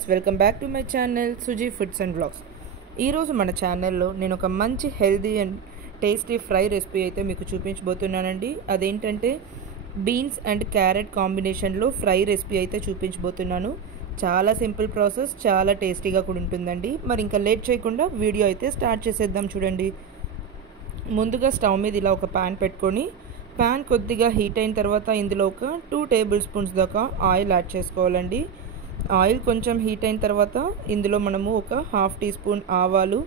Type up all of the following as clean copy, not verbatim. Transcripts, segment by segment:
Friends, welcome back to my channel Suji foods and vlogs. ఈరోజు మన ఛానల్లో నేను ఒక మంచి healthy and tasty fry recipe అయితే మీకు చూపించబోతున్నానండి. అదేంటంటే బీన్స్ అండ్ క్యారెట్ కాంబినేషన్లో ఫ్రై రెసిపీ అయితే చూపించబోతున్నాను. చాలా సింపుల్ ప్రాసెస్, చాలా టేస్టీగా కూడా ఉంటుందండి. మరి ఇంకా లేట్ చేయకుండా వీడియో అయితే స్టార్ట్ చేసేద్దాం. చూడండి, ముందుగా స్టవ్ మీద ఇలా ఒక ప్యాన్ పెట్టుకొని ప్యాన్ కొద్దిగా హీట్ అయిన తర్వాత ఇందులో ఒక 2 టేబుల్ స్పూన్స్ దాకా ఆయిల్ యాడ్ చేసుకోవాలండి. ఆయిల్ కొంచెం హీట్ అయిన తర్వాత ఇందులో మనము ఒక 1/2 టీ స్పూన్ ఆవాలు,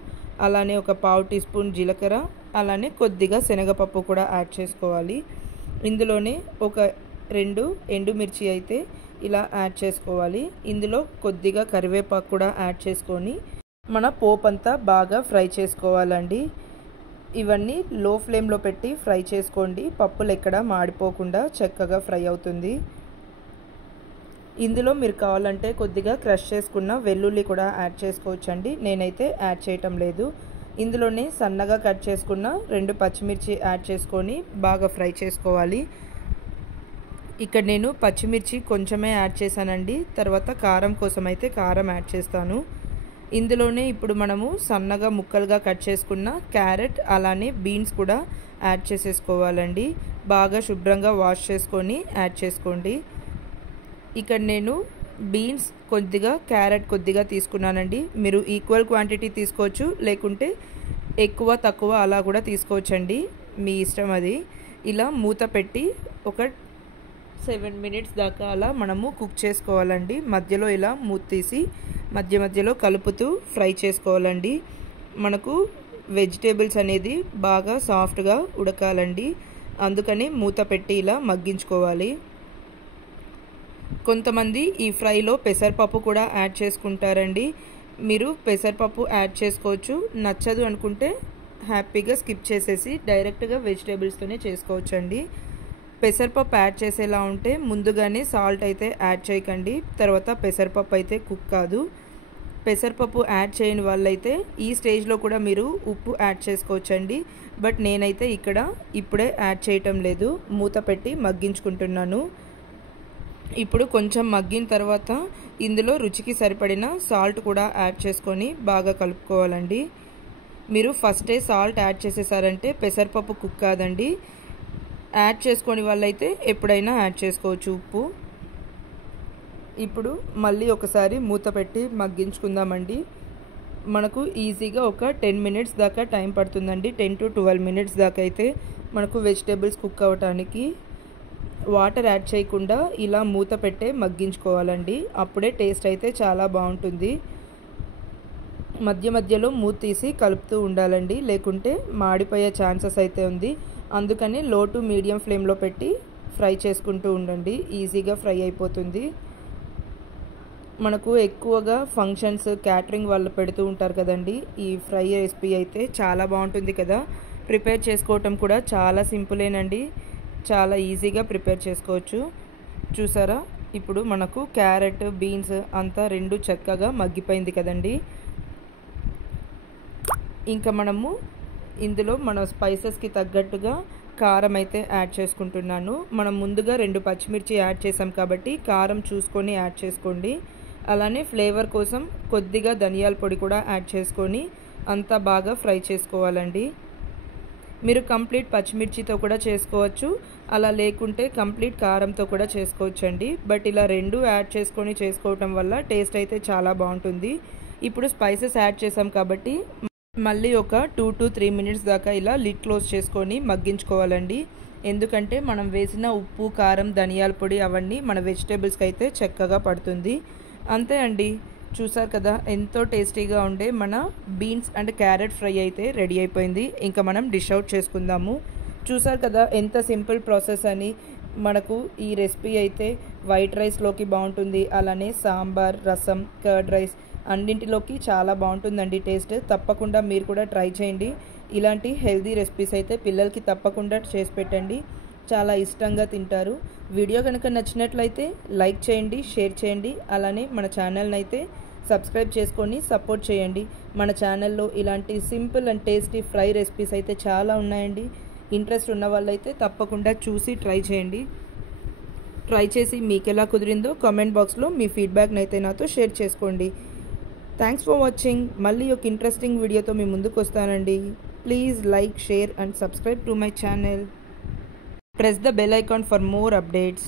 అలానే ఒక 1/4 టీ స్పూన్ జీలకర్ర, అలానే కొద్దిగా శనగపప్పు కూడా యాడ్ చేసుకోవాలి. ఇందులోనే ఒక 2 ఎండుమిర్చి అయితే ఇలా యాడ్ చేసుకోవాలి. ఇందులో కొద్దిగా కరివేపాకు కూడా యాడ్ చేసుకొని మన పోపు అంతా బాగా ఫ్రై చేసుకోవాలండి. ఇవన్నీ లో ఫ్లేమ్లో పెట్టి ఫ్రై చేసుకోండి. పప్పులు ఎక్కడ మాడిపోకుండా చక్కగా ఫ్రై అవుతుంది. ఇందులో మీరు కావాలంటే కొద్దిగా క్రష్ చేసుకున్న వెల్లుల్లి కూడా యాడ్ చేసుకోవచ్చండి. నేనైతే యాడ్ చేయటం లేదు. ఇందులోనే సన్నగా కట్ చేసుకున్న 2 పచ్చిమిర్చి యాడ్ చేసుకొని బాగా ఫ్రై చేసుకోవాలి. ఇక్కడ నేను పచ్చిమిర్చి కొంచెమే యాడ్ చేశానండి. తర్వాత కారం కోసం అయితే కారం యాడ్ చేస్తాను. ఇందులోనే ఇప్పుడు మనము సన్నగా ముక్కలుగా కట్ చేసుకున్న క్యారెట్ అలానే బీన్స్ కూడా యాడ్ చేసేసుకోవాలండి. బాగా శుభ్రంగా వాష్ చేసుకొని యాడ్ చేసుకోండి. ఇక్కడ నేను బీన్స్ కొద్దిగా క్యారెట్ కొద్దిగా తీసుకున్నానండి. మీరు ఈక్వల్ క్వాంటిటీ తీసుకోవచ్చు, లేకుంటే ఎక్కువ తక్కువ అలా కూడా తీసుకోవచ్చండి, మీ ఇష్టం అది. ఇలా మూత పెట్టి ఒక 7 మినిట్స్ దాకా అలా మనము కుక్ చేసుకోవాలండి. మధ్యలో ఇలా మూత తీసి మధ్య మధ్యలో కలుపుతూ ఫ్రై చేసుకోవాలండి. మనకు వెజిటేబుల్స్ అనేది బాగా సాఫ్ట్గా ఉడకాలండి, అందుకని మూత పెట్టి ఇలా మగ్గించుకోవాలి. కొంతమంది ఈ ఫ్రైలో పెసరపప్పు కూడా యాడ్ చేసుకుంటారండి. మీరు పెసరపప్పు యాడ్ చేసుకోవచ్చు. నచ్చదు అనుకుంటే హ్యాపీగా స్కిప్ చేసేసి డైరెక్ట్గా వెజిటేబుల్స్తోనే చేసుకోవచ్చండి. పెసరపప్పు యాడ్ చేసేలా ఉంటే ముందుగానే సాల్ట్ అయితే యాడ్ చేయకండి, తర్వాత పెసరపప్పు అయితే కుక్ కాదు. పెసరపప్పు యాడ్ చేయని వాళ్ళైతే ఈ స్టేజ్లో కూడా మీరు ఉప్పు యాడ్ చేసుకోవచ్చండి. బట్ నేనైతే ఇక్కడ ఇప్పుడే యాడ్ చేయటం లేదు, మూత పెట్టి మగ్గించుకుంటున్నాను. ఇప్పుడు కొంచెం మగ్గిన తర్వాత ఇందులో రుచికి సరిపడిన సాల్ట్ కూడా యాడ్ చేసుకొని బాగా కలుపుకోవాలండి. మీరు ఫస్టే సాల్ట్ యాడ్ చేసేసారంటే పెసరపప్పు కుక్ కాదండి. యాడ్ చేసుకొని వాళ్ళైతే ఎప్పుడైనా యాడ్ చేసుకోవచ్చు ఉప్పు. ఇప్పుడు మళ్ళీ ఒకసారి మూత పెట్టి మగ్గించుకుందామండి. మనకు ఈజీగా ఒక 10 మినిట్స్ దాకా టైం పడుతుందండి. 10 to 12 మినిట్స్ దాకా అయితే మనకు వెజిటేబుల్స్ కుక్ అవ్వటానికి. వాటర్ యాడ్ చేయకుండా ఇలా మూత పెట్టే మగ్గించుకోవాలండి. అప్పుడే టేస్ట్ అయితే చాలా బాగుంటుంది. మధ్య మధ్యలో మూత తీసి కలుపుతూ ఉండాలండి, లేకుంటే మాడిపోయే ఛాన్సెస్ అయితే ఉంది. అందుకని లో టు మీడియం ఫ్లేమ్లో పెట్టి ఫ్రై చేసుకుంటూ ఉండండి, ఈజీగా ఫ్రై అయిపోతుంది. మనకు ఎక్కువగా ఫంక్షన్స్, క్యాటరింగ్ వాళ్ళు పెడుతూ ఉంటారు కదండి. ఈ ఫ్రై రెసిపీ అయితే చాలా బాగుంటుంది కదా. ప్రిపేర్ చేసుకోవటం కూడా చాలా సింపులేనండి, చాలా ఈజీగా ప్రిపేర్ చేసుకోవచ్చు. చూసారా, ఇప్పుడు మనకు క్యారెట్, బీన్స్ అంతా 2 చక్కగా మగ్గిపోయింది కదండి. ఇంకా మనము ఇందులో మన స్పైసెస్కి తగ్గట్టుగా కారం అయితే యాడ్ చేసుకుంటున్నాను. మనం ముందుగా 2 పచ్చిమిర్చి యాడ్ చేసాం కాబట్టి కారం చూసుకొని యాడ్ చేసుకోండి. అలానే ఫ్లేవర్ కోసం కొద్దిగా ధనియాల పొడి కూడా యాడ్ చేసుకొని అంతా బాగా ఫ్రై చేసుకోవాలండి. మీరు కంప్లీట్ పచ్చిమిర్చితో కూడా చేసుకోవచ్చు, అలా లేకుంటే కంప్లీట్ కారంతో కూడా చేసుకోవచ్చండి. బట్ ఇలా 2 యాడ్ చేసుకొని చేసుకోవటం వల్ల టేస్ట్ అయితే చాలా బాగుంటుంది. ఇప్పుడు స్పైసెస్ యాడ్ చేసాం కాబట్టి మళ్ళీ ఒక 2 to 3 మినిట్స్ దాకా ఇలా లిడ్ క్లోజ్ చేసుకొని మగ్గించుకోవాలండి. ఎందుకంటే మనం వేసిన ఉప్పు, కారం, ధనియాల పొడి అవన్నీ మన వెజిటేబుల్స్కి అయితే చక్కగా పడుతుంది. అంతే అండి, చూసారు కదా, ఎంతో టేస్టీగా ఉండే మన బీన్స్ అండ్ క్యారెట్ ఫ్రై అయితే రెడీ అయిపోయింది. ఇంకా మనం డిష్ అవుట్ చేసుకుందాము. చూసారు కదా ఎంత సింపుల్ ప్రాసెస్ అని. మనకు ఈ రెసిపీ అయితే వైట్ రైస్లోకి బాగుంటుంది, అలానే సాంబార్, రసం, కర్డ్ రైస్ అన్నింటిలోకి చాలా బాగుంటుందండి టేస్ట్. తప్పకుండా మీరు కూడా ట్రై చేయండి. ఇలాంటి హెల్దీ రెసిపీస్ అయితే పిల్లలకి తప్పకుండా చేసి పెట్టండి, చాలా ఇష్టంగా తింటారు. వీడియో కనుక నచ్చినట్లయితే లైక్ చేయండి, షేర్ చేయండి. అలానే మన ఛానల్ని అయితే సబ్స్క్రైబ్ చేసుకొని సపోర్ట్ చేయండి. మన ఛానల్లో ఇలాంటి simple and tasty fry recipes అయితే చాలా ఉన్నాయండి. ఇంట్రెస్ట్ ఉన్న వాళ్ళైతే తప్పకుండా చూసి ట్రై చేయండి. ట్రై చేసి మీకు ఎలా కుదిరిందో కామెంట్ బాక్స్లో మీ ఫీడ్బ్యాక్ని అయితే నాతో షేర్ చేసుకోండి. Thanks for watching. మళ్ళీ ఒక ఇంట్రెస్టింగ్ వీడియోతో మీ ముందుకు వస్తానండి. Please like, share and subscribe to my channel. Press the bell icon for more updates.